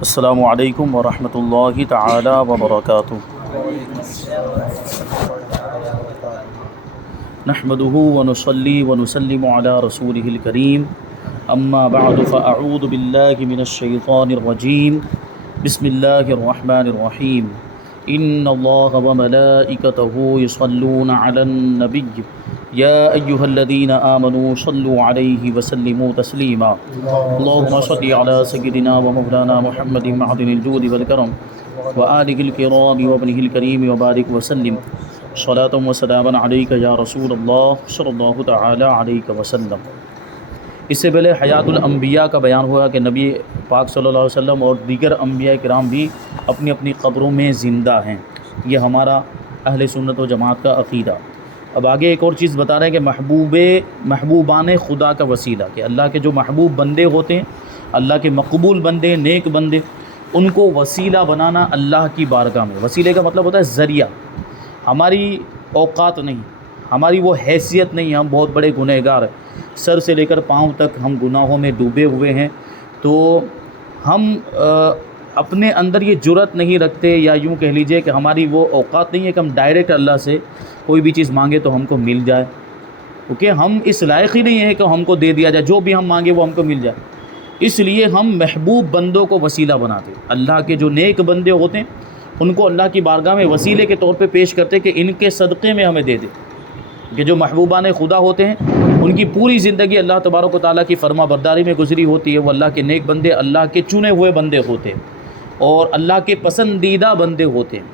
السلام علیکم ورحمۃ اللہ تعالی وبرکاتہ۔ نحمده ونصلي ونسلم على رسوله الكريم اما بعد فاعوذ باللہ من الشیطان الرجیم بسم اللہ الرحمن الرحیم ان اللہ وملائکته یصلون علی النبی یا ایہا الذین آمنوا صلوا علیہ وسلموا تسلیما اللہم صل علی سیدنا ومولانا محمد معدن الجود والکرم وآلہ الکرام وابنہ الکریم وبارک وسلم صلاۃ و سلام علیک یا رسول اللہ صلی اللہ تعالی علیہ وسلم۔ اس سے پہلے حیات الانبیاء کا بیان ہوا کہ نبی پاک صلی اللہ علیہ وسلم اور دیگر انبیاء کرام بھی اپنی اپنی قبروں میں زندہ ہیں، یہ ہمارا اہل سنت و جماعت کا عقیدہ۔ اب آگے ایک اور چیز بتا رہے ہیں کہ محبوبان خدا کا وسیلہ، کہ اللہ کے جو محبوب بندے ہوتے ہیں، اللہ کے مقبول بندے، نیک بندے، ان کو وسیلہ بنانا اللہ کی بارگاہ میں۔ وسیلے کا مطلب ہوتا ہے ذریعہ، ہماری اوقات نہیں، ہماری وہ حیثیت نہیں، ہم بہت بڑے گنہگار ہیں، سر سے لے کر پاؤں تک ہم گناہوں میں ڈوبے ہوئے ہیں، تو ہم اپنے اندر یہ جرأت نہیں رکھتے، یا یوں کہہ لیجئے کہ ہماری وہ اوقات نہیں ہے کہ ہم ڈائریکٹ اللہ سے کوئی بھی چیز مانگے تو ہم کو مل جائے، کیونکہ ہم اس لائق ہی نہیں ہیں کہ ہم کو دے دیا جائے، جو بھی ہم مانگے وہ ہم کو مل جائے۔ اس لیے ہم محبوب بندوں کو وسیلہ بناتے، اللہ کے جو نیک بندے ہوتے ہیں ان کو اللہ کی بارگاہ میں وسیلے کے طور پہ پیش کرتے کہ ان کے صدقے میں ہمیں دے دے۔ کہ جو محبوبان خدا ہوتے ہیں ان کی پوری زندگی اللہ تبارک و تعالیٰ کی فرما برداری میں گزری ہوتی ہے، وہ اللہ کے نیک بندے، اللہ کے چنے ہوئے بندے ہوتے ہیں اور اللہ کے پسندیدہ بندے ہوتے ہیں،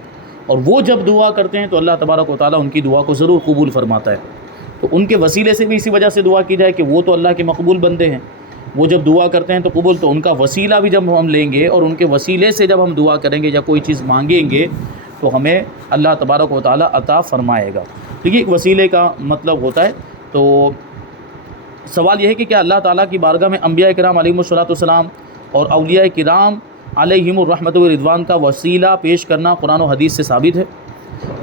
اور وہ جب دعا کرتے ہیں تو اللہ تبارک و تعالیٰ ان کی دعا کو ضرور قبول فرماتا ہے۔ تو ان کے وسیلے سے بھی اسی وجہ سے دعا کی جائے کہ وہ تو اللہ کے مقبول بندے ہیں، وہ جب دعا کرتے ہیں تو قبول، تو ان کا وسیلہ بھی جب ہم لیں گے اور ان کے وسیلے سے جب ہم دعا کریں گے یا کوئی چیز مانگیں گے تو ہمیں اللہ تبارک و تعالیٰ عطا فرمائے گا۔ تو یہ ایک وسیلے کا مطلب ہوتا ہے۔ تو سوال یہ ہے کہ کیا اللہ تعالیٰ کی بارگاہ میں انبیاء کرام علیہم الصلوۃ والسلام اور اولیاء کرام علیہم الرحمۃ والرضوان کا وسیلہ پیش کرنا قرآن و حدیث سے ثابت ہے؟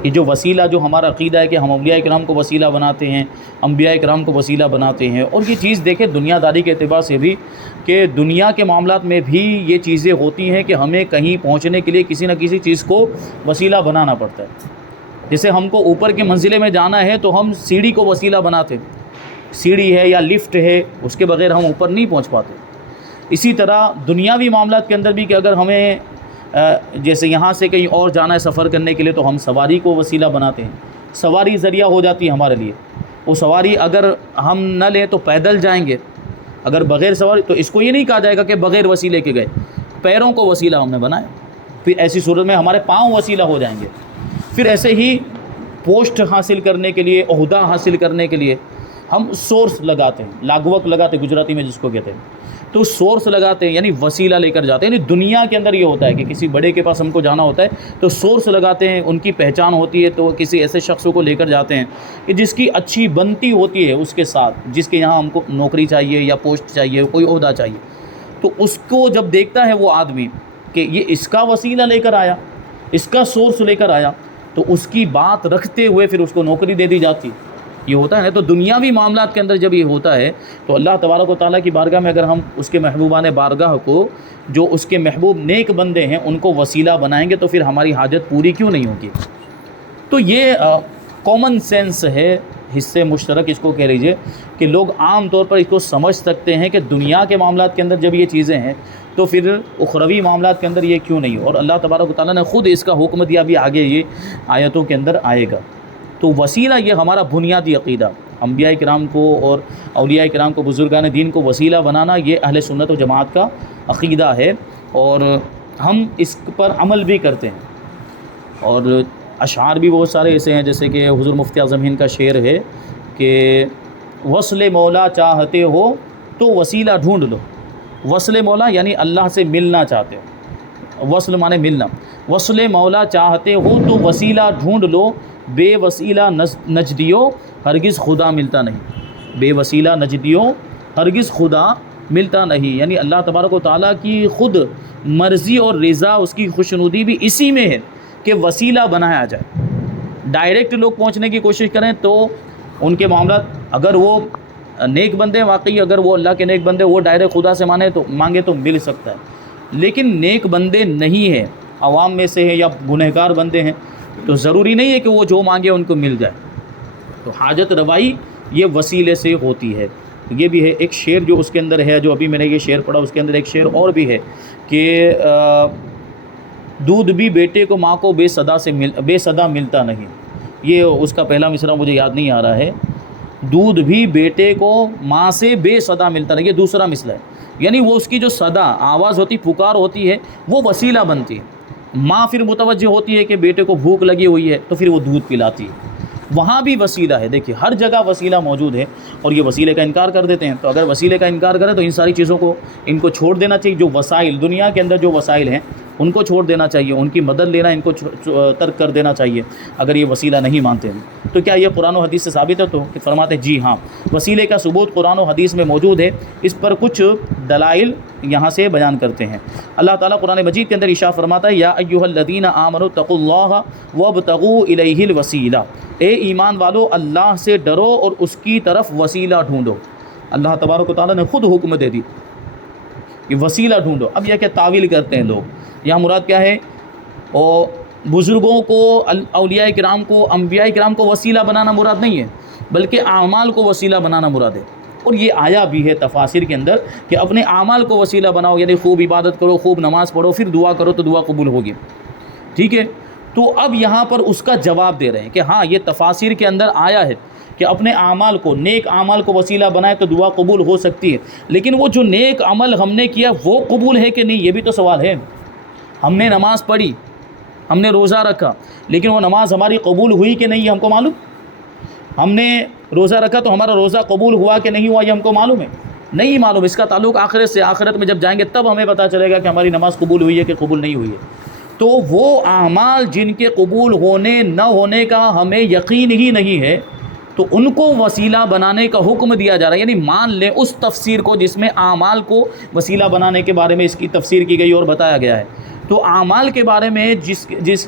یہ جو وسیلہ، جو ہمارا عقیدہ ہے کہ ہم اولیاء کرام کو وسیلہ بناتے ہیں، انبیاء کرام کو وسیلہ بناتے ہیں، اور یہ چیز دیکھیں دنیا داری کے اعتبار سے بھی کہ دنیا کے معاملات میں بھی یہ چیزیں ہوتی ہیں کہ ہمیں کہیں پہنچنے کے لیے کسی نہ کسی چیز کو وسیلہ بنانا پڑتا ہے۔ جیسے ہم کو اوپر کے منزلے میں جانا ہے تو ہم سیڑھی کو وسیلہ بناتے، سیڑھی ہے یا لفٹ ہے، اس کے بغیر ہم اوپر نہیں پہنچ پاتے۔ اسی طرح دنیاوی معاملات کے اندر بھی کہ اگر ہمیں جیسے یہاں سے کہیں اور جانا ہے سفر کرنے کے لیے تو ہم سواری کو وسیلہ بناتے ہیں، سواری ذریعہ ہو جاتی ہے ہمارے لیے۔ وہ سواری اگر ہم نہ لیں تو پیدل جائیں گے، اگر بغیر سواری تو اس کو یہ نہیں کہا جائے گا کہ بغیر وسیلے کے گئے، پیروں کو وسیلہ ہم نے بنایا، پھر ایسی صورت میں ہمارے پاؤں وسیلہ ہو جائیں گے۔ پھر ایسے ہی پوسٹ حاصل کرنے کے لیے، عہدہ حاصل کرنے کے لیے ہم سورس لگاتے ہیں، لاگوک لگاتے گجراتی میں جس کو کہتے ہیں، تو سورس لگاتے ہیں، یعنی وسیلہ لے کر جاتے ہیں۔ یعنی دنیا کے اندر یہ ہوتا ہے کہ کسی بڑے کے پاس ہم کو جانا ہوتا ہے تو سورس لگاتے ہیں، ان کی پہچان ہوتی ہے تو کسی ایسے شخص کو لے کر جاتے ہیں کہ جس کی اچھی بنتی ہوتی ہے اس کے ساتھ، جس کے یہاں ہم کو نوکری چاہیے یا پوسٹ چاہیے، کوئی عہدہ چاہیے، تو اس کو جب دیکھتا ہے وہ آدمی کہ یہ اس کا وسیلہ لے کر آیا، اس کا سورس لے کر آیا، تو اس کی بات رکھتے ہوئے پھر اس کو نوکری دے دی جاتی۔ یہ ہوتا ہے۔ تو دنیاوی معاملات کے اندر جب یہ ہوتا ہے تو اللہ تبارک و تعالیٰ کی بارگاہ میں اگر ہم اس کے محبوبان بارگاہ کو، جو اس کے محبوب نیک بندے ہیں، ان کو وسیلہ بنائیں گے تو پھر ہماری حاجت پوری کیوں نہیں ہوگی؟ تو یہ کامن سینس ہے، حصے مشترک اس کو کہہ لیجئے، کہ لوگ عام طور پر اس کو سمجھ سکتے ہیں کہ دنیا کے معاملات کے اندر جب یہ چیزیں ہیں تو پھر اخروی معاملات کے اندر یہ کیوں نہیں ہو، اور اللہ تبارک و تعالیٰ نے خود اس کا حکم دیا، بھی آگے یہ آیتوں کے اندر آئے گا۔ تو وسیلہ یہ ہمارا بنیادی عقیدہ، انبیاء کرام کو اور اولیاء کرام کو، بزرگان دین کو وسیلہ بنانا، یہ اہل سنت و جماعت کا عقیدہ ہے، اور ہم اس پر عمل بھی کرتے ہیں۔ اور اشعار بھی بہت سارے ایسے ہیں، جیسے کہ حضور مفتی اعظم ہند کا شعر ہے کہ وصل مولا چاہتے ہو تو وسیلہ ڈھونڈ لو۔ وصل مولا یعنی اللہ سے ملنا چاہتے ہو، وصل مانے ملنا، وصل مولا چاہتے ہو تو وسیلہ ڈھونڈ لو، بے وسیلہ نجدیو ہرگز خدا ملتا نہیں، بے وسیلہ نجدیو ہرگز خدا ملتا نہیں۔ یعنی اللہ تبارک و تعالیٰ کی خود مرضی اور رضا، اس کی خوشنودی بھی اسی میں ہے کہ وسیلہ بنایا جائے۔ ڈائریکٹ لوگ پہنچنے کی کوشش کریں تو ان کے معاملات، اگر وہ نیک بندے، واقعی اگر وہ اللہ کے نیک بندے، وہ ڈائریکٹ خدا سے مانگے تو مل سکتا ہے، لیکن نیک بندے نہیں ہیں، عوام میں سے ہیں یا گنہگار بندے ہیں، تو ضروری نہیں ہے کہ وہ جو مانگے ان کو مل جائے۔ تو حاجت روائی یہ وسیلے سے ہوتی ہے۔ یہ بھی ہے ایک شعر جو اس کے اندر ہے، جو ابھی میں نے یہ شعر پڑھا، اس کے اندر ایک شعر اور بھی ہے کہ دودھ بھی بیٹے کو ماں کو بے صدا ملتا نہیں۔ یہ اس کا پہلا مصرع مجھے یاد نہیں آ رہا ہے۔ دودھ بھی بیٹے کو ماں سے بے صدا ملتا نہیں، یہ دوسرا مصرع ہے۔ یعنی وہ اس کی جو صدا آواز ہوتی، پکار ہوتی ہے، وہ وسیلہ بنتی ہے۔ ماں پھر متوجہ ہوتی ہے کہ بیٹے کو بھوک لگی ہوئی ہے، تو پھر وہ دودھ پلاتی ہے، وہاں بھی وسیلہ ہے۔ دیکھیے ہر جگہ وسیلہ موجود ہے، اور یہ وسیلے کا انکار کر دیتے ہیں۔ تو اگر وسیلے کا انکار کریں تو ان ساری چیزوں کو ان کو چھوڑ دینا چاہیے۔ جو وسائل دنیا کے اندر جو وسائل ہیں ان کو چھوڑ دینا چاہیے، ان کی مدد لینا ان کو ترک کر دینا چاہیے اگر یہ وسیلہ نہیں مانتے ہیں۔ تو کیا یہ قرآن و حدیث سے ثابت ہے؟ تو فرماتے ہیں جی ہاں، وسیلے کا ثبوت قرآن و حدیث میں موجود ہے۔ اس پر کچھ دلائل یہاں سے بیان کرتے ہیں۔ اللہ تعالیٰ قرآن مجید کے اندر ارشاد فرماتا ہے یا ایھا الذین آمنوا اتقوا اللہ وابتغوا الیہ الوسیلہ، اے ایمان والو اللہ سے ڈرو اور اس کی طرف وسیلہ ڈھونڈو۔ اللہ تبارک و تعالیٰ نے خود حکم دے دی کہ وسیلہ ڈھونڈو۔ اب یہ کہ تعویل کرتے ہیں لوگ، یہاں مراد کیا ہے؟ اور بزرگوں کو، اولیاء کرام کو، انبیاء کرام کو وسیلہ بنانا مراد نہیں ہے، بلکہ اعمال کو وسیلہ بنانا مراد ہے۔ اور یہ آیا بھی ہے تفاسیر کے اندر کہ اپنے اعمال کو وسیلہ بناؤ، یعنی خوب عبادت کرو، خوب نماز پڑھو، پھر دعا کرو تو دعا قبول ہوگی۔ ٹھیک ہے، تو اب یہاں پر اس کا جواب دے رہے ہیں کہ ہاں یہ تفاسیر کے اندر آیا ہے کہ اپنے اعمال کو، نیک اعمال کو وسیلہ بنائے تو دعا قبول ہو سکتی ہے، لیکن وہ جو نیک عمل ہم نے کیا وہ قبول ہے کہ نہیں، یہ بھی تو سوال ہے۔ ہم نے نماز پڑھی، ہم نے روزہ رکھا، لیکن وہ نماز ہماری قبول ہوئی کہ نہیں یہ ہم کو معلوم؟ ہم نے روزہ رکھا تو ہمارا روزہ قبول ہوا کہ نہیں ہوا یہ ہم کو معلوم ہے؟ نہیں معلوم۔ اس کا تعلق آخرت سے، آخرت میں جب جائیں گے تب ہمیں پتہ چلے گا کہ ہماری نماز قبول ہوئی ہے کہ قبول نہیں ہوئی ہے۔ تو وہ اعمال جن کے قبول ہونے نہ ہونے کا ہمیں یقین ہی نہیں ہے، تو ان کو وسیلہ بنانے کا حکم دیا جا رہا ہے۔ یعنی مان لیں اس تفسیر کو جس میں اعمال کو وسیلہ بنانے کے بارے میں اس کی تفسیر کی گئی اور بتایا گیا ہے۔ تو اعمال کے بارے میں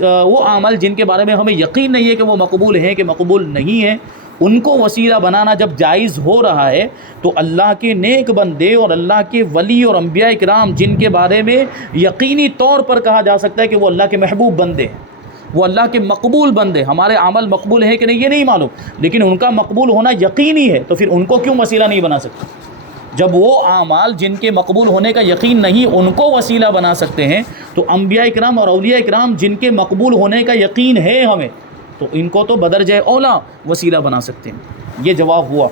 وہ اعمال جن کے بارے میں ہمیں یقین نہیں ہے کہ وہ مقبول ہیں کہ مقبول نہیں ہیں، ان کو وسیلہ بنانا جب جائز ہو رہا ہے، تو اللہ کے نیک بندے اور اللہ کے ولی اور انبیاء کرام جن کے بارے میں یقینی طور پر کہا جا سکتا ہے کہ وہ اللہ کے محبوب بندے ہیں، وہ اللہ کے مقبول بندے، ہمارے عمل مقبول ہیں کہ نہیں یہ نہیں معلوم، لیکن ان کا مقبول ہونا یقینی ہے، تو پھر ان کو کیوں وسیلہ نہیں بنا سکتے؟ جب وہ اعمال جن کے مقبول ہونے کا یقین نہیں ان کو وسیلہ بنا سکتے ہیں، تو انبیاء کرام اور اولیاء کرام جن کے مقبول ہونے کا یقین ہے ہمیں، تو ان کو تو بدرجہ اولا وسیلہ بنا سکتے ہیں۔ یہ جواب ہوا۔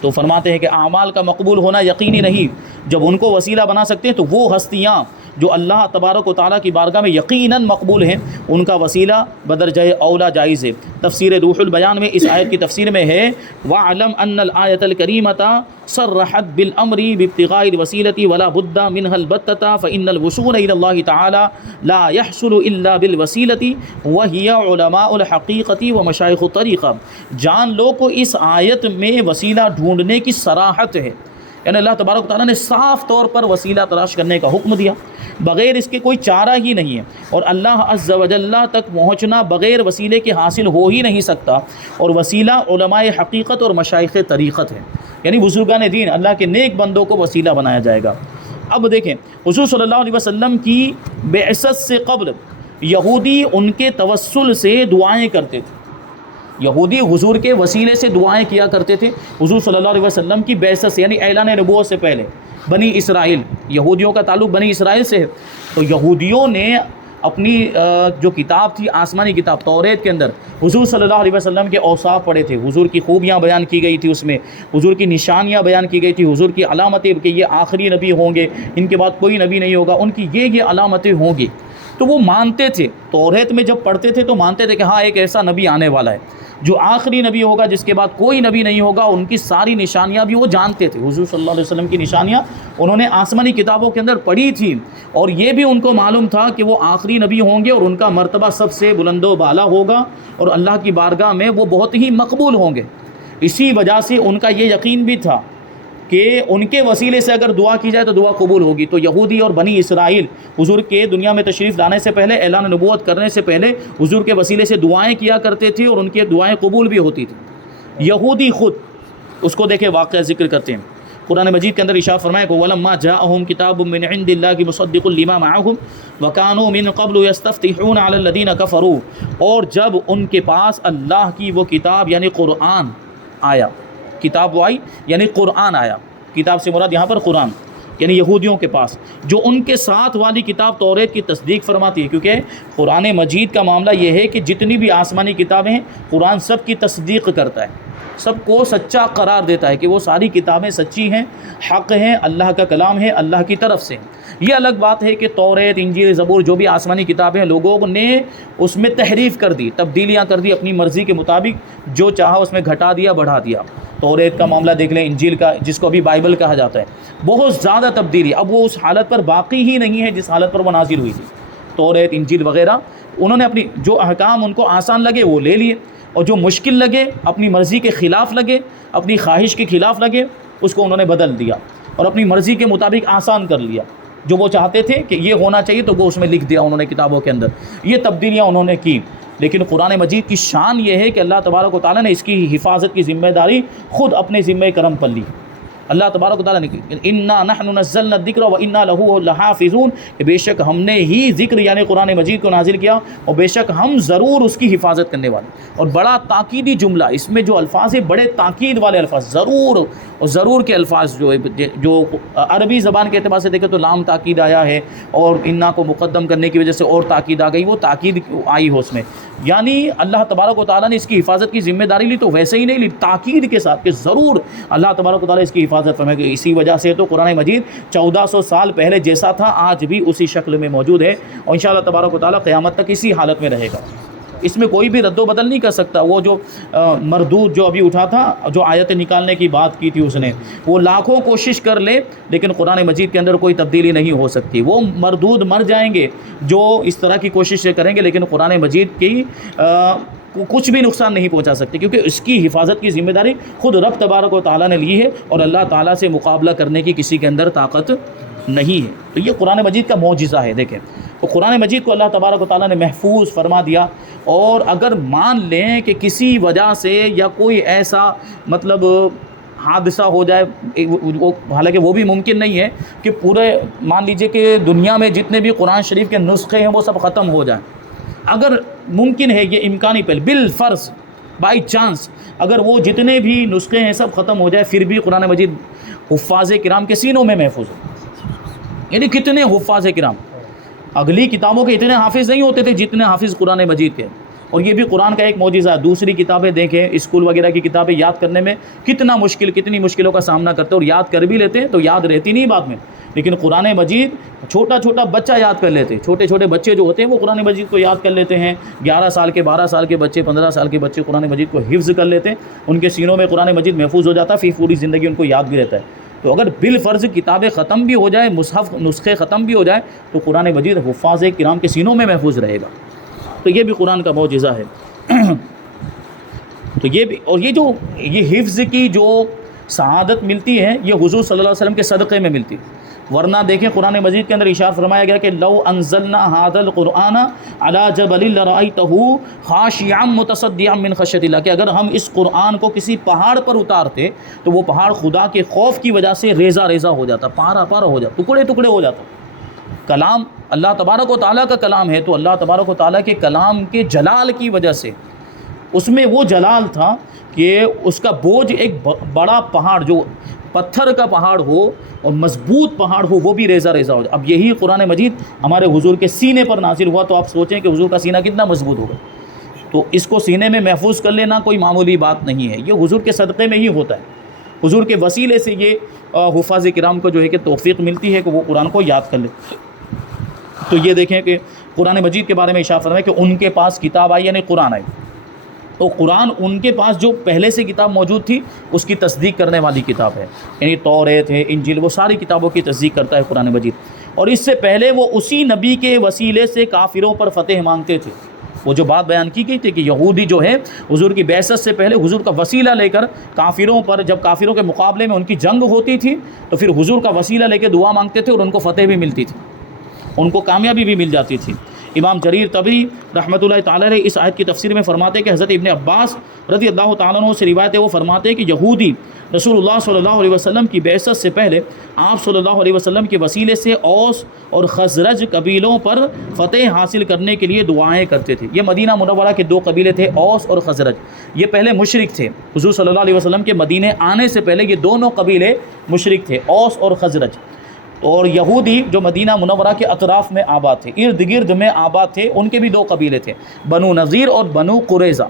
تو فرماتے ہیں کہ اعمال کا مقبول ہونا یقینی نہیں، جب ان کو وسیلہ بنا سکتے ہیں تو وہ ہستیاں جو اللہ تبارک و تعالیٰ کی بارگاہ میں یقیناً مقبول ہیں، ان کا وسیلہ بدرجہ اولا جائز ہے۔ تفسیر روح البیان میں اس آیت کی تفسیر میں ہے وَاعْلَمْ أَنَّ الْآيَةَ الْكَرِيمَةَ صَرَّحَتْ بِالْأَمْرِ بِابْتِغَاءِ الْوَسِيلَةِ وَلَا بُدَّ مِنْهَا الْبَتَّةَ فَإِنَّ الْوُصُولَ إِلَى اللَّهِ تَعَالَى لَا يَحْصُلُ إِلَّا بِالْوَسِيلَةِ وَهِيَ عُلَمَاءُ الْحَقِيقَةِ وَمَشَايِخُ الطَّرِيقَةِ۔ جان لو کو اس آیت میں وسیلہ ڈھونڈنے کی صراحت ہے، یعنی اللہ تبارک و تعالیٰ نے صاف طور پر وسیلہ تلاش کرنے کا حکم دیا، بغیر اس کے کوئی چارہ ہی نہیں ہے، اور اللہ عز و جل تک پہنچنا بغیر وسیلے کے حاصل ہو ہی نہیں سکتا، اور وسیلہ علماء حقیقت اور مشائخ طریقت ہے، یعنی بزرگان دین، اللہ کے نیک بندوں کو وسیلہ بنایا جائے گا۔ اب دیکھیں حضور صلی اللہ علیہ وسلم کی بعثت سے قبل یہودی ان کے توسل سے دعائیں کرتے تھے، یہودی حضور کے وسیلے سے دعائیں کیا کرتے تھے حضور صلی اللہ علیہ وسلم کی بعثت سے، یعنی اعلان نبوت سے پہلے۔ بنی اسرائیل، یہودیوں کا تعلق بنی اسرائیل سے ہے، تو یہودیوں نے اپنی جو کتاب تھی، آسمانی کتاب توریت کے اندر حضور صلی اللہ علیہ وسلم کے اوصاف پڑھے تھے، حضور کی خوبیاں بیان کی گئی تھی، اس میں حضور کی نشانیاں بیان کی گئی تھی، حضور کی علامتیں کہ یہ آخری نبی ہوں گے، ان کے بعد کوئی نبی نہیں ہوگا، ان کی یہ علامتیں ہوں گی۔ تو وہ مانتے تھے، توریت میں جب پڑھتے تھے تو مانتے تھے کہ ہاں ایک ایسا نبی آنے والا ہے جو آخری نبی ہوگا، جس کے بعد کوئی نبی نہیں ہوگا، ان کی ساری نشانیاں بھی وہ جانتے تھے۔ حضور صلی اللہ علیہ وسلم کی نشانیاں انہوں نے آسمانی کتابوں کے اندر پڑھی تھیں، اور یہ بھی ان کو معلوم تھا کہ وہ آخری نبی ہوں گے اور ان کا مرتبہ سب سے بلند و بالا ہوگا، اور اللہ کی بارگاہ میں وہ بہت ہی مقبول ہوں گے۔ اسی وجہ سے ان کا یہ یقین بھی تھا کہ ان کے وسیلے سے اگر دعا کی جائے تو دعا قبول ہوگی۔ تو یہودی اور بنی اسرائیل حضور کے دنیا میں تشریف لانے سے پہلے، اعلان نبوت کرنے سے پہلے حضور کے وسیلے سے دعائیں کیا کرتے تھے، اور ان کی دعائیں قبول بھی ہوتی تھیں۔ یہودی خود اس کو دیکھے واقعہ ذکر کرتے ہیں قرآن مجید کے اندر ارشاد فرمایا کہ وَلَمَّا جَاءَهُمْ كِتَابٌ مِّنْ عِندِ اللَّهِ مُصَدِّقٌ لِمَا مَعَهُمْ وَكَانُوا مِن قَبْلُ يَسْتَفْتِحُونَ عَلَى الَّذِينَ كَفَرُوا، اور جب ان کے پاس اللہ کی وہ کتاب یعنی قرآن آیا، کتاب وہ آئی یعنی قرآن آیا، کتاب سے مراد یہاں پر قرآن یعنی یہودیوں کے پاس، جو ان کے ساتھ والی کتاب توریت کی تصدیق فرماتی ہے، کیونکہ قرآن مجید کا معاملہ یہ ہے کہ جتنی بھی آسمانی کتابیں ہیں قرآن سب کی تصدیق کرتا ہے، سب کو سچا قرار دیتا ہے کہ وہ ساری کتابیں سچی ہیں، حق ہیں، اللہ کا کلام ہے، اللہ کی طرف سے۔ یہ الگ بات ہے کہ توریت، انجیل، زبور جو بھی آسمانی کتابیں ہیں لوگوں نے اس میں تحریف کر دی، تبدیلیاں کر دی، اپنی مرضی کے مطابق جو چاہا اس میں گھٹا دیا، بڑھا دیا۔ توریت کا معاملہ دیکھ لیں، انجیل کا جس کو ابھی بائبل کہا جاتا ہے، بہت زیادہ تبدیلی، اب وہ اس حالت پر باقی ہی نہیں ہے جس حالت پر وہ نازل ہوئی تھی۔ توریت، انجیل وغیرہ انہوں نے اپنی جو احکام ان کو آسان لگے وہ لے لیے، اور جو مشکل لگے، اپنی مرضی کے خلاف لگے، اپنی خواہش کے خلاف لگے، اس کو انہوں نے بدل دیا اور اپنی مرضی کے مطابق آسان کر لیا۔ جو وہ چاہتے تھے کہ یہ ہونا چاہیے تو وہ اس میں لکھ دیا انہوں نے کتابوں کے اندر، یہ تبدیلیاں انہوں نے کی۔ لیکن قرآن مجید کی شان یہ ہے کہ اللہ تبارک و تعالیٰ نے اس کی حفاظت کی ذمہ داری خود اپنے ذمہ کرم پر لی۔ اللہ تبارک و تعالیٰ نے کی انا نحن نزلنا الذکر وانا لہ لحافظون، کہ بے شک ہم نے ہی ذکر یعنی قرآن مجید کو نازل کیا اور بے شک ہم ضرور اس کی حفاظت کرنے والے۔ اور بڑا تاکیدی جملہ، اس میں جو الفاظ ہیں بڑے تاکید والے الفاظ، ضرور اور ضرور کے الفاظ جو عربی زبان کے اعتبار سے دیکھیں تو لام تاکید آیا ہے، اور انا کو مقدم کرنے کی وجہ سے اور تاکید آ گئی، وہ تاکید آئی ہو اس میں، یعنی اللہ تبارک و تعالیٰ نے اس کی حفاظت کی ذمہ داری لی تو ویسے ہی نہیں لی، تاکید کے ساتھ کہ ضرور اللہ تبارک و تعالیٰ اس کی حفاظت فرمائے گا۔ اسی وجہ سے تو قرآن مجید 1400 سال پہلے جیسا تھا آج بھی اسی شکل میں موجود ہے، اور انشاءاللہ تبارک و تعالیٰ قیامت تک اسی حالت میں رہے گا۔ اس میں کوئی بھی رد و بدل نہیں کر سکتا۔ وہ جو مردود جو ابھی اٹھا تھا، جو آیت نکالنے کی بات کی تھی اس نے، وہ لاکھوں کوشش کر لے لیکن قرآن مجید کے اندر کوئی تبدیلی نہیں ہو سکتی۔ وہ مردود مر جائیں گے جو اس طرح کی کوششیں کریں گے، لیکن قرآن مجید کی کچھ بھی نقصان نہیں پہنچا سکتے، کیونکہ اس کی حفاظت کی ذمہ داری خود رب تبارک و تعالیٰ نے لی ہے، اور اللہ تعالیٰ سے مقابلہ کرنے کی کسی کے اندر طاقت نہیں ہے۔ تو یہ قرآن مجید کا معجزہ ہے۔ دیکھیں تو قرآن مجید کو اللہ تبارک و تعالیٰ نے محفوظ فرما دیا، اور اگر مان لیں کہ کسی وجہ سے یا کوئی ایسا مطلب حادثہ ہو جائے، حالانکہ وہ بھی ممکن نہیں ہے کہ پورے مان لیجئے کہ دنیا میں جتنے بھی قرآن شریف کے نسخے ہیں وہ سب ختم ہو جائیں، اگر ممکن ہے یہ امکانی پہل بالفرض بائی چانس اگر وہ جتنے بھی نسخے ہیں سب ختم ہو جائے، پھر بھی قرآن مجید حفاظ کرام کے سینوں میں محفوظ ہے۔ یعنی کتنے حفاظ کرام، اگلی کتابوں کے اتنے حافظ نہیں ہوتے تھے جتنے حافظ قرآن مجید کے، اور یہ بھی قرآن کا ایک معجزہ ہے۔ دوسری کتابیں دیکھیں، اسکول وغیرہ کی کتابیں یاد کرنے میں کتنی مشکلوں کا سامنا کرتے ہیں، اور یاد کر بھی لیتے ہیں تو یاد رہتی نہیں بعد میں، لیکن قرآن مجید چھوٹا بچہ یاد کر لیتے، چھوٹے بچے جو ہوتے ہیں وہ قرآن مجید کو یاد کر لیتے ہیں، 11 سال کے 12 سال کے بچے 15 سال کے بچے قرآن مجید کو حفظ کر لیتے ہیں، ان کے سینوں میں قرآن مجید محفوظ ہو جاتا ہے، پھر پوری زندگی ان کو یاد بھی رہتا ہے۔ تو اگر بالفرض کتابیں ختم بھی ہو جائے، مصحف نسخے ختم بھی ہو جائے، تو قرآن مجید حفاظ کرام کے سینوں میں محفوظ رہے گا۔ تو یہ بھی قرآن کا معجزہ ہے۔ تو یہ بھی، اور یہ حفظ کی جو سعادت ملتی ہے یہ حضور صلی اللہ علیہ وسلم کے صدقے میں ملتی، ورنہ دیکھیں قرآن مجید کے اندر اشارہ فرمایا گیا کہ لو انزلنا هذا القرآن على جبل لرأيته خاشعا متصدعا من خشیۃ اللہ، کہ اگر ہم اس قرآن کو کسی پہاڑ پر اتارتے تو وہ پہاڑ خدا کے خوف کی وجہ سے ریزہ ہو جاتا، پارا ہو جاتا، ٹکڑے ہو جاتا۔ کلام اللہ تبارک و تعالیٰ کا کلام ہے، تو اللہ تبارک و تعالیٰ کے کلام کے جلال کی وجہ سے اس میں وہ جلال تھا کہ اس کا بوجھ ایک بڑا پہاڑ جو پتھر کا پہاڑ ہو اور مضبوط پہاڑ ہو وہ بھی ریزہ ہو جائے۔ اب یہی قرآن مجید ہمارے حضور کے سینے پر نازل ہوا، تو آپ سوچیں کہ حضور کا سینہ کتنا مضبوط ہوگا۔ تو اس کو سینے میں محفوظ کر لینا کوئی معمولی بات نہیں ہے، یہ حضور کے صدقے میں ہی ہوتا ہے، حضور کے وسیلے سے یہ حفاظ کرام کو جو ہے کہ توفیق ملتی ہے کہ وہ قرآن کو یاد کر لے۔ تو یہ دیکھیں کہ قرآن مجید کے بارے میں اشارہ فرمایا کہ ان کے پاس کتاب آئی یعنی قرآن آئی، تو قرآن ان کے پاس جو پہلے سے کتاب موجود تھی اس کی تصدیق کرنے والی کتاب ہے، یعنی توریت ہے، انجیل، وہ ساری کتابوں کی تصدیق کرتا ہے قرآن مجید۔ اور اس سے پہلے وہ اسی نبی کے وسیلے سے کافروں پر فتح مانگتے تھے۔ وہ جو بات بیان کی گئی تھی کہ یہودی جو ہے حضور کی بعثت سے پہلے حضور کا وسیلہ لے کر کافروں پر، جب کافروں کے مقابلے میں ان کی جنگ ہوتی تھی تو پھر حضور کا وسیلہ لے کے دعا مانگتے تھے اور ان کو فتح بھی ملتی تھی، ان کو کامیابی بھی مل جاتی تھی۔ امام جریر طبری رحمۃ اللہ تعالی علیہ اس آیت کی تفسیر میں فرماتے ہیں کہ حضرت ابن عباس رضی اللہ تعالیٰ عنہ سے روایت ہے، وہ فرماتے ہیں کہ یہودی رسول اللہ صلی اللہ علیہ وسلم کی بعثت سے پہلے آپ صلی اللہ علیہ وسلم کے وسیلے سے اوس اور خزرج قبیلوں پر فتح حاصل کرنے کے لیے دعائیں کرتے تھے۔ یہ مدینہ منورہ کے دو قبیلے تھے، اوس اور خزرج، یہ پہلے مشرک تھے۔ حضور صلی اللہ علیہ وسلم کے مدینے آنے سے پہلے یہ دونوں قبیلے مشرک تھے، اوس اور خزرج۔ اور یہودی جو مدینہ منورہ کے اطراف میں آباد تھے، ارد گرد میں آباد تھے، ان کے بھی دو قبیلے تھے، بنو نذیر اور بنو قریظہ۔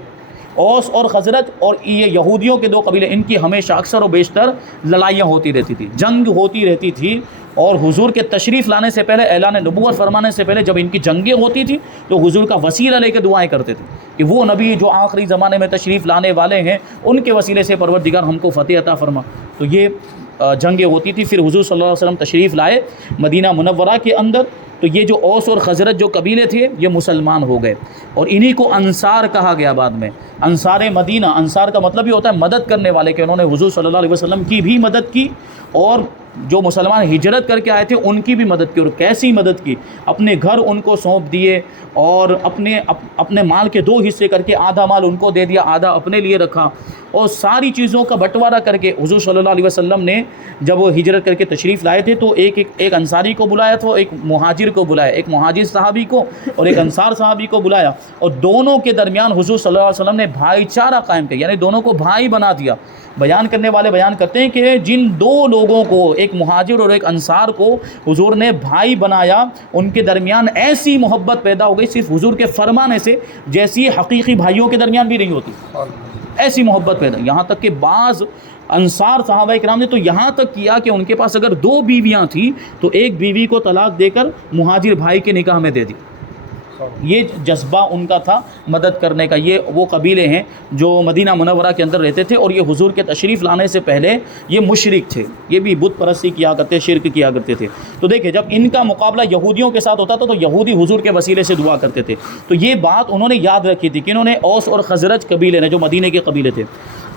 اوس اور خزرج اور یہ یہودیوں کے دو قبیلے، ان کی ہمیشہ اکثر و بیشتر لڑائیاں ہوتی رہتی تھی، جنگ ہوتی رہتی تھی۔ اور حضور کے تشریف لانے سے پہلے، اعلان نبوت فرمانے سے پہلے جب ان کی جنگیں ہوتی تھی تو حضور کا وسیلہ لے کے دعائیں کرتے تھے کہ وہ نبی جو آخری زمانے میں تشریف لانے والے ہیں، ان کے وسیلے سے پروردگار ہم کو فتح عطا فرما۔ تو یہ جنگیں ہوتی تھی۔ پھر حضور صلی اللہ علیہ وسلم تشریف لائے مدینہ منورہ کے اندر، تو یہ جو اوس اور خزرج جو قبیلے تھے یہ مسلمان ہو گئے، اور انہی کو انصار کہا گیا بعد میں، انصار مدینہ۔ انصار کا مطلب یہ ہوتا ہے مدد کرنے والے، کہ انہوں نے حضور صلی اللہ علیہ وسلم کی بھی مدد کی، اور جو مسلمان ہجرت کر کے آئے تھے ان کی بھی مدد کی۔ اور کیسی مدد کی؟ اپنے گھر ان کو سونپ دیے، اور اپنے مال کے دو حصے کر کے آدھا مال ان کو دے دیا، آدھا اپنے لیے رکھا، اور ساری چیزوں کا بٹوارہ کر کے حضور صلی اللہ علیہ وسلم نے جب وہ ہجرت کر کے تشریف لائے تھے تو ایک انصاری کو بلایا تھا، ایک مہاجر کو بلایا، ایک مہاجر صحابی کو اور ایک انصار صحابی کو بلایا، اور دونوں کے درمیان حضور صلی اللہ علیہ وسلم نے بھائی چارہ قائم کیا، یعنی دونوں کو بھائی بنا دیا۔ بیان کرنے والے بیان کرتے ہیں کہ جن دو لوگوں کو، ایک مہاجر اور ایک انصار کو حضور نے بھائی بنایا، ان کے درمیان ایسی محبت پیدا ہو گئی صرف حضور کے فرمانے سے، جیسی حقیقی بھائیوں کے درمیان بھی نہیں ہوتی، ایسی محبت پیدا۔ یہاں تک کہ بعض انصار صحابہ کرام نے تو یہاں تک کیا کہ ان کے پاس اگر دو بیویاں تھیں تو ایک بیوی کو طلاق دے کر مہاجر بھائی کے نکاح میں دے دی۔ یہ جذبہ ان کا تھا مدد کرنے کا۔ یہ وہ قبیلے ہیں جو مدینہ منورہ کے اندر رہتے تھے، اور یہ حضور کے تشریف لانے سے پہلے یہ مشرک تھے، یہ بھی بت پرستی کیا کرتے، شرک کیا کرتے تھے۔ تو دیکھیں جب ان کا مقابلہ یہودیوں کے ساتھ ہوتا تھا تو یہودی حضور کے وسیلے سے دعا کرتے تھے۔ تو یہ بات انہوں نے یاد رکھی تھی کہ انہوں نے اوس اور خزرج قبیلے نے، جو مدینے کے قبیلے تھے،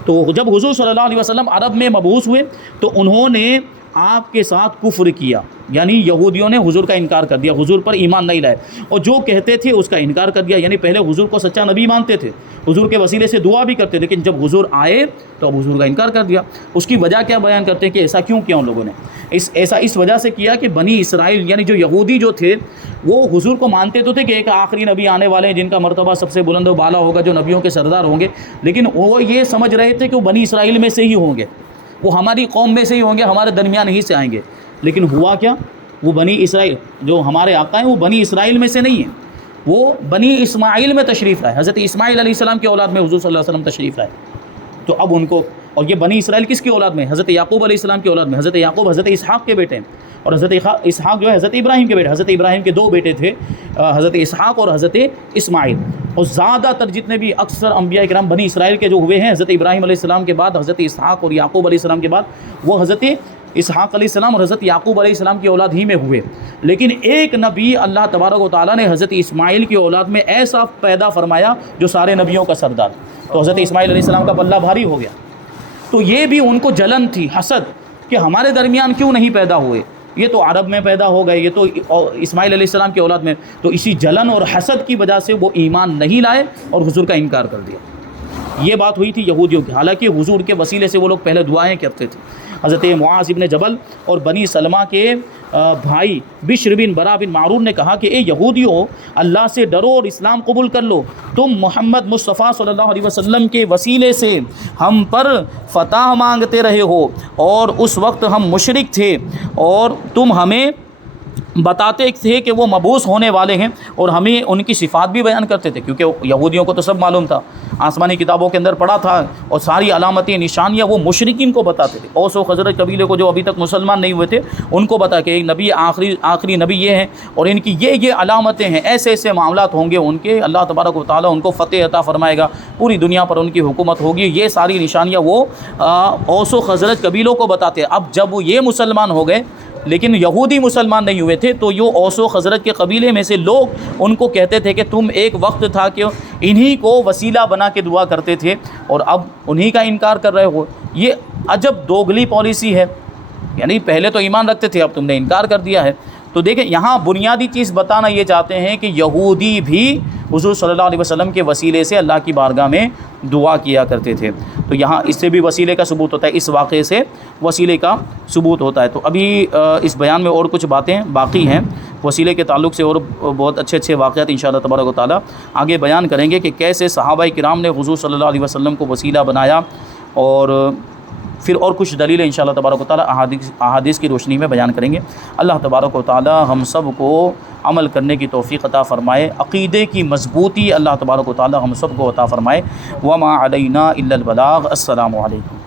تو جب حضور صلی اللہ علیہ وسلم عرب میں مبعوث ہوئے تو انہوں نے آپ کے ساتھ کفر کیا، یعنی یہودیوں نے حضور کا انکار کر دیا، حضور پر ایمان نہیں لائے، اور جو کہتے تھے اس کا انکار کر دیا۔ یعنی پہلے حضور کو سچا نبی مانتے تھے، حضور کے وسیلے سے دعا بھی کرتے، لیکن جب حضور آئے تو اب حضور کا انکار کر دیا۔ اس کی وجہ کیا بیان کرتے ہیں کہ ایسا کیوں کیا ان لوگوں نے؟ ایسا اس وجہ سے کیا کہ بنی اسرائیل یعنی جو یہودی جو تھے وہ حضور کو مانتے تو تھے کہ ایک آخری نبی آنے والے ہیں جن کا مرتبہ سب سے بلند و بالا ہوگا، جو نبیوں کے سردار ہوں گے، لیکن وہ یہ سمجھ رہے تھے کہ وہ بنی اسرائیل میں سے ہی ہوں گے، وہ ہماری قوم میں سے ہی ہوں گے، ہمارے درمیان ہی سے آئیں گے۔ لیکن ہوا کیا؟ وہ بنی اسرائیل جو ہمارے آقا ہیں وہ بنی اسرائیل میں سے نہیں ہیں، وہ بنی اسماعیل میں تشریف لائے، حضرت اسماعیل علیہ السلام کی اولاد میں حضور صلی اللہ علیہ وسلم تشریف لائے۔ تو اب ان کو، اور یہ بنی اسرائیل کس کی اولاد میں؟ حضرت یعقوب علیہ السلام کی اولاد میں۔ حضرت یعقوب حضرت اسحاق کے بیٹے ہیں، اور حضرت اسحاق جو ہے حضرت ابراہیم کے بیٹے۔ حضرت ابراہیم کے دو بیٹے تھے، حضرت اسحاق اور حضرت اسماعیل۔ اور زیادہ تر جتنے بھی اکثر انبیاء کرام بنی اسرائیل کے جو ہوئے ہیں، حضرت ابراہیم علیہ السلام کے بعد حضرت اسحاق اور یعقوب علیہ السلام کے بعد وہ حضرت اسحاق علیہ السلام اور حضرت یعقوب علیہ السلام کی اولاد ہی میں ہوئے۔ لیکن ایک نبی اللہ تبارک و تعالیٰ نے حضرت اسماعیل کی اولاد میں ایسا پیدا فرمایا جو سارے نبیوں کا سردار، تو حضرت اسماعیل علیہ السلام کا پلہ بھاری ہو گیا۔ تو یہ بھی ان کو جلن تھی، حسد، کہ ہمارے درمیان کیوں نہیں پیدا ہوئے، یہ تو عرب میں پیدا ہو گئے، یہ تو اسماعیل علیہ السلام کی اولاد میں۔ تو اسی جلن اور حسد کی وجہ سے وہ ایمان نہیں لائے اور حضور کا انکار کر دیا۔ یہ بات ہوئی تھی یہودیوں کی، حالانکہ حضور کے وسیلے سے وہ لوگ پہلے دعائیں کرتے تھے۔ حضرت معاذ بن جبل اور بنی سلمہ کے بھائی بشر بن برا بن معرور نے کہا کہ اے یہودیوں، اللہ سے ڈرو اور اسلام قبول کر لو، تم محمد مصطفیٰ صلی اللہ علیہ وسلم کے وسیلے سے ہم پر فتح مانگتے رہے ہو، اور اس وقت ہم مشرک تھے، اور تم ہمیں بتاتے تھے کہ وہ مبعوث ہونے والے ہیں، اور ہمیں ان کی صفات بھی بیان کرتے تھے، کیونکہ یہودیوں کو تو سب معلوم تھا، آسمانی کتابوں کے اندر پڑھا تھا، اور ساری علامتیں نشانیاں وہ مشرکین کو بتاتے تھے۔ اوس و خزرج قبیلے کو جو ابھی تک مسلمان نہیں ہوئے تھے ان کو بتا کہ ایک نبی آخری نبی یہ ہیں، اور ان کی یہ علامتیں ہیں، ایسے ایسے معاملات ہوں گے ان کے، اللہ تبارک و تعالیٰ ان کو فتح عطا فرمائے گا، پوری دنیا پر ان کی حکومت ہوگی۔ یہ ساری نشانیاں وہ اوس و خزرج قبیلوں کو بتاتے۔ اب جب وہ یہ مسلمان ہو گئے لیکن یہودی مسلمان نہیں ہوئے تھے، تو یہ اوس و خزرج کے قبیلے میں سے لوگ ان کو کہتے تھے کہ تم ایک وقت تھا کہ انہی کو وسیلہ بنا کے دعا کرتے تھے، اور اب انہی کا انکار کر رہے ہو۔ یہ عجب دوگلی پالیسی ہے، یعنی پہلے تو ایمان رکھتے تھے، اب تم نے انکار کر دیا ہے۔ تو دیکھیں یہاں بنیادی چیز بتانا یہ چاہتے ہیں کہ یہودی بھی حضور صلی اللہ علیہ وسلم کے وسیلے سے اللہ کی بارگاہ میں دعا کیا کرتے تھے، تو یہاں اس سے بھی وسیلے کا ثبوت ہوتا ہے، اس واقعے سے وسیلے کا ثبوت ہوتا ہے۔ تو ابھی اس بیان میں اور کچھ باتیں باقی ہیں وسیلے کے تعلق سے، اور بہت اچھے اچھے واقعات انشاءاللہ تبارک و تعالیٰ آگے بیان کریں گے کہ کیسے صحابہ کرام نے حضور صلی اللہ علیہ وسلم کو وسیلہ بنایا، اور پھر اور کچھ دلیلیں انشاءاللہ تبارک و تعالیٰ احادیث کی روشنی میں بیان کریں گے۔ اللہ تبارک و تعالیٰ ہم سب کو عمل کرنے کی توفیق عطا فرمائے، عقیدے کی مضبوطی اللہ تبارک و تعالیٰ ہم سب کو عطا فرمائے۔ وما علینا الا البلاغ۔ السلام علیکم۔